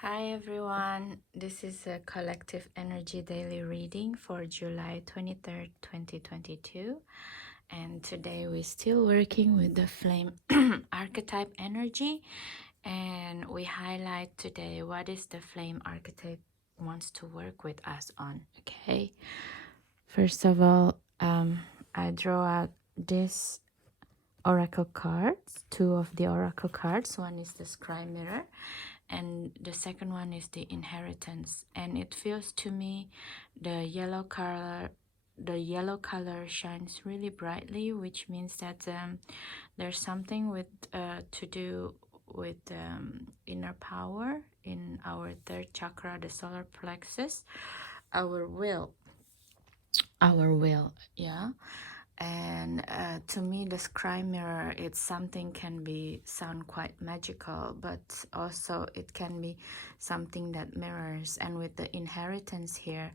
Hi everyone, this is a collective energy daily reading for July 23rd, 2022. And today we're still working with the flame archetype energy. And we highlight today what is the flame archetype wants to work with us on. Okay, first of all, I draw out this oracle cards, two of the oracle cards. One is the sky mirror and the second one is the inheritance, and it feels to me the yellow color shines really brightly, which means that there's something with to do with inner power in our third chakra, the solar plexus, our will, yeah. And to me, the sky mirror, it's something can be sound quite magical, but also it can be something that mirrors. And with the inheritance here,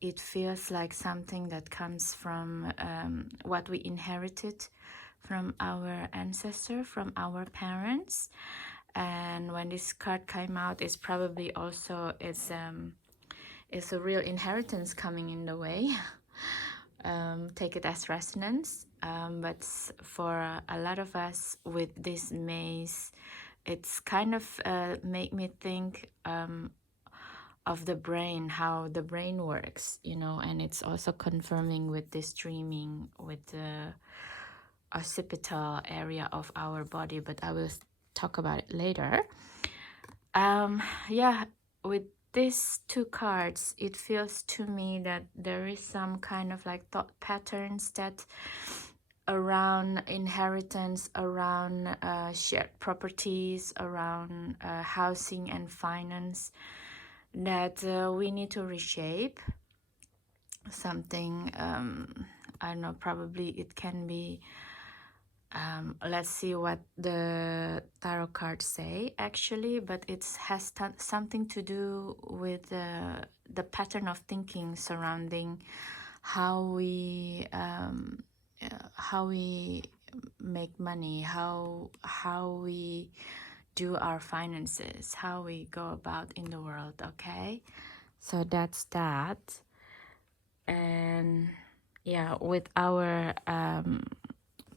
it feels like something that comes from what we inherited from our ancestor, from our parents. And when this card came out, it's probably also it's a real inheritance coming in the way. Take it as resonance, but for a lot of us with this maze, it's kind of make me think of the brain, how the brain works, you know. And it's also confirming with this dreaming with the occipital area of our body, but I will talk about it later. Yeah, with these two cards, it feels to me that there is some kind of like thought patterns that around inheritance, around shared properties, around housing and finance, that we need to reshape something. I don't know, probably it can be let's see what the tarot cards say actually, but it has something to do with the pattern of thinking surrounding how we make money, how we do our finances, how we go about in the world. Okay, so that's that. And yeah, with our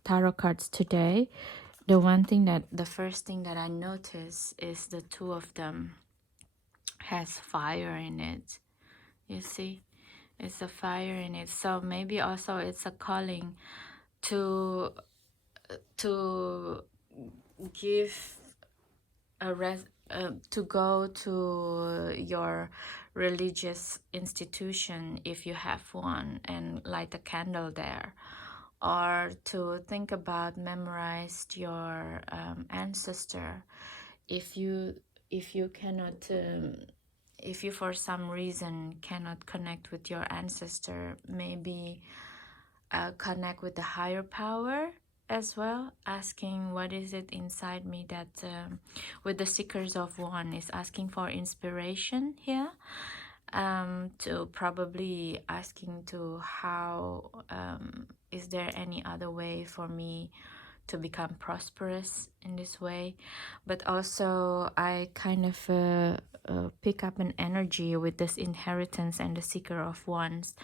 tarot cards today, the first thing that I notice is the two of them has fire in it. You see, it's a fire in it. So maybe also it's a calling to give to go to your religious institution if you have one and light a candle there, or to think about memorize your ancestor if you cannot if you for some reason cannot connect with your ancestor, maybe connect with the higher power as well, asking what is it inside me that with the seekers of one is asking for inspiration here, to probably asking to how is there any other way for me to become prosperous in this way. But also I kind of pick up an energy with this inheritance and the seeker of ones,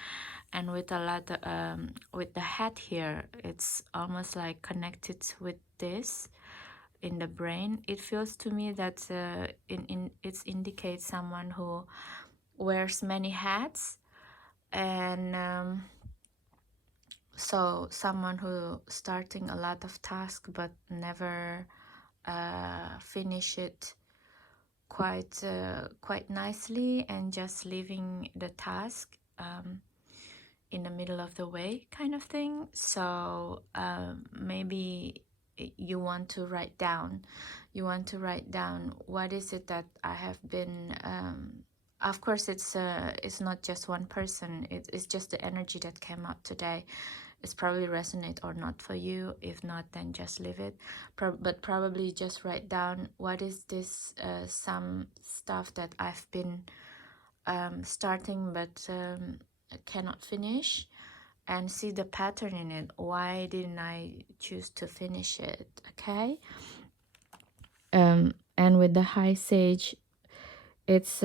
and with a lot of, with the head here, it's almost like connected with this in the brain. It feels to me that it indicates someone who wears many hats, and so someone who starting a lot of tasks but never finish it quite nicely, and just leaving the task in the middle of the way kind of thing. So maybe you want to write down what is it that I have been of course it's not just one person, it's just the energy that came out today. It's probably resonate or not for you. If not, then just leave it. But probably just write down what is this some stuff that I've been starting but cannot finish, and see the pattern in it. Why didn't I choose to finish it? Okay. And with the high sage, it's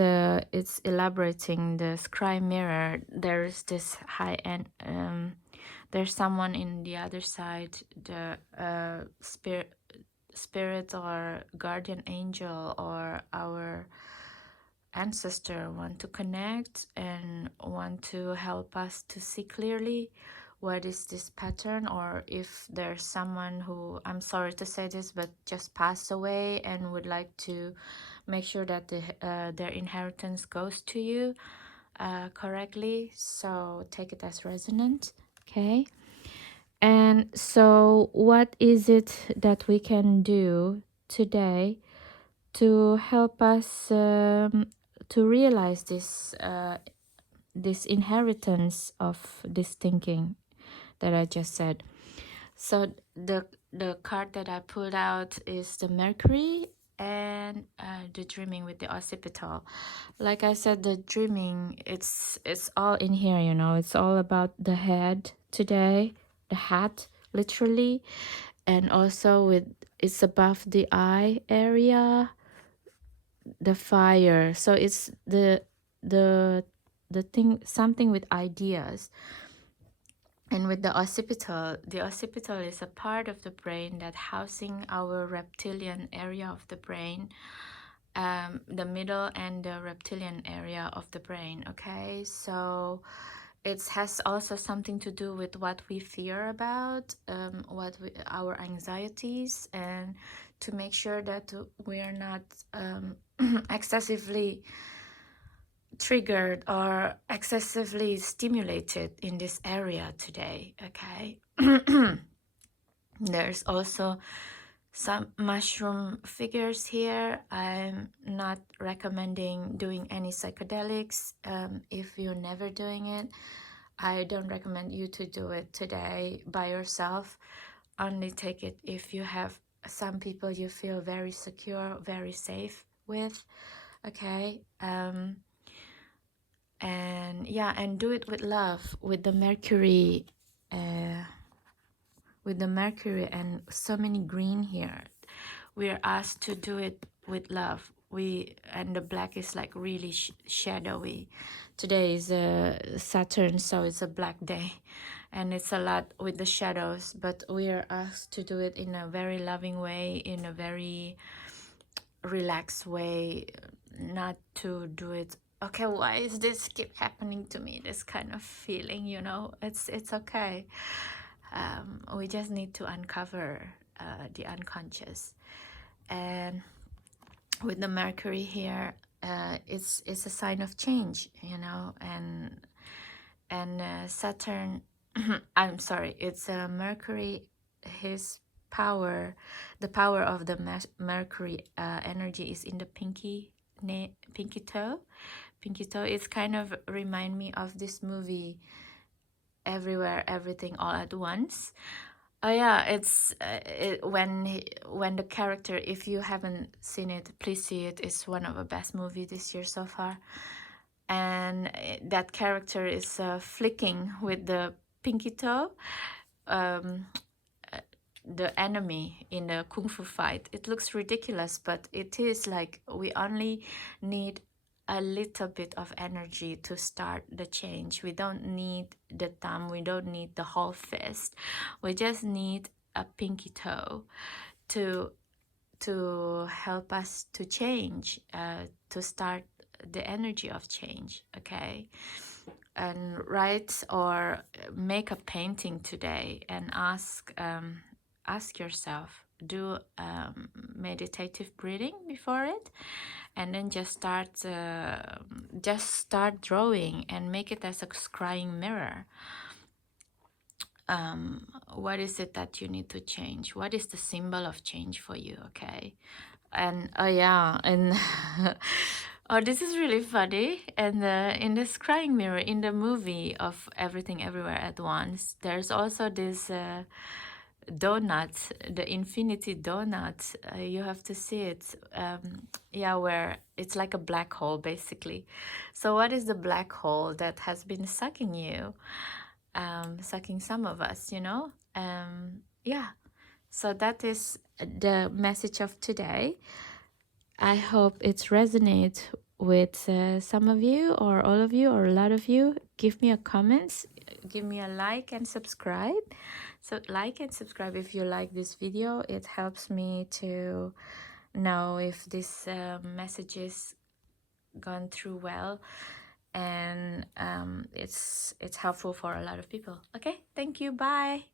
elaborating the scry mirror. There's this high end. There's someone in the other side, the spirit or guardian angel or our ancestor want to connect and want to help us to see clearly what is this pattern, or if there's someone who, I'm sorry to say this, but just passed away and would like to make sure that their inheritance goes to you correctly. So take it as resonant. Okay. And so what is it that we can do today to help us to realize this inheritance of this thinking that I just said? So the card that I pulled out is the Mercury and the dreaming with the occipital. Like I said, the dreaming, it's all in here, you know. It's all about the head today, the hat, literally, and also with it's above the eye area, the fire. So it's the the thing, something with ideas. And with the occipital is a part of the brain that housing our reptilian area of the brain, the middle and the reptilian area of the brain. Okay, so it has also something to do with what we fear about, our anxieties, and to make sure that we are not excessively triggered or excessively stimulated in this area today. Okay. There's also some mushroom figures here. I'm not recommending doing any psychedelics. If you're never doing it, I don't recommend you to do it today by yourself. Only take it if you have some people you feel very secure, very safe with. Okay. And yeah, and do it with love, with the Mercury, and so many green here. We are asked to do it with love. And the black is like really shadowy. Today is Saturn, so it's a black day, and it's a lot with the shadows. But we are asked to do it in a very loving way, in a very relaxed way, not to do it, okay, why is this keep happening to me, this kind of feeling, you know. It's okay. We just need to uncover the unconscious. And with the Mercury here, it's a sign of change, you know. And Saturn, I'm sorry, it's Mercury, his power, the power of the Mercury energy is in the pinky toe. Pinky toe. It's kind of remind me of this movie, Everywhere, Everything, All at Once. Oh yeah, it's when the character, if you haven't seen it, please see it. It's one of the best movies this year so far. And that character is flicking with the pinky toe, um, the enemy in a kung fu fight. It looks ridiculous, but it is like we only need a little bit of energy to start the change. We don't need the thumb, we don't need the whole fist. We just need a pinky toe to help us to change, to start the energy of change. Okay. And write or make a painting today and ask yourself, do meditative breathing before it, and then just start drawing and make it as a scrying mirror. What is it that you need to change? What is the symbol of change for you? Okay. And oh yeah, and oh, this is really funny. And in the scrying mirror in the movie of Everything Everywhere at Once, there's also this donut, the infinity donut. You have to see it. Yeah, where it's like a black hole basically. So what is the black hole that has been sucking you, sucking some of us, you know? Yeah, so that is the message of today. I hope it resonates with some of you or all of you or a lot of you. Give me a comments, give me a like and subscribe. So like and subscribe if you like this video. It helps me to know if this message is gone through well, and it's helpful for a lot of people. Okay, thank you, bye.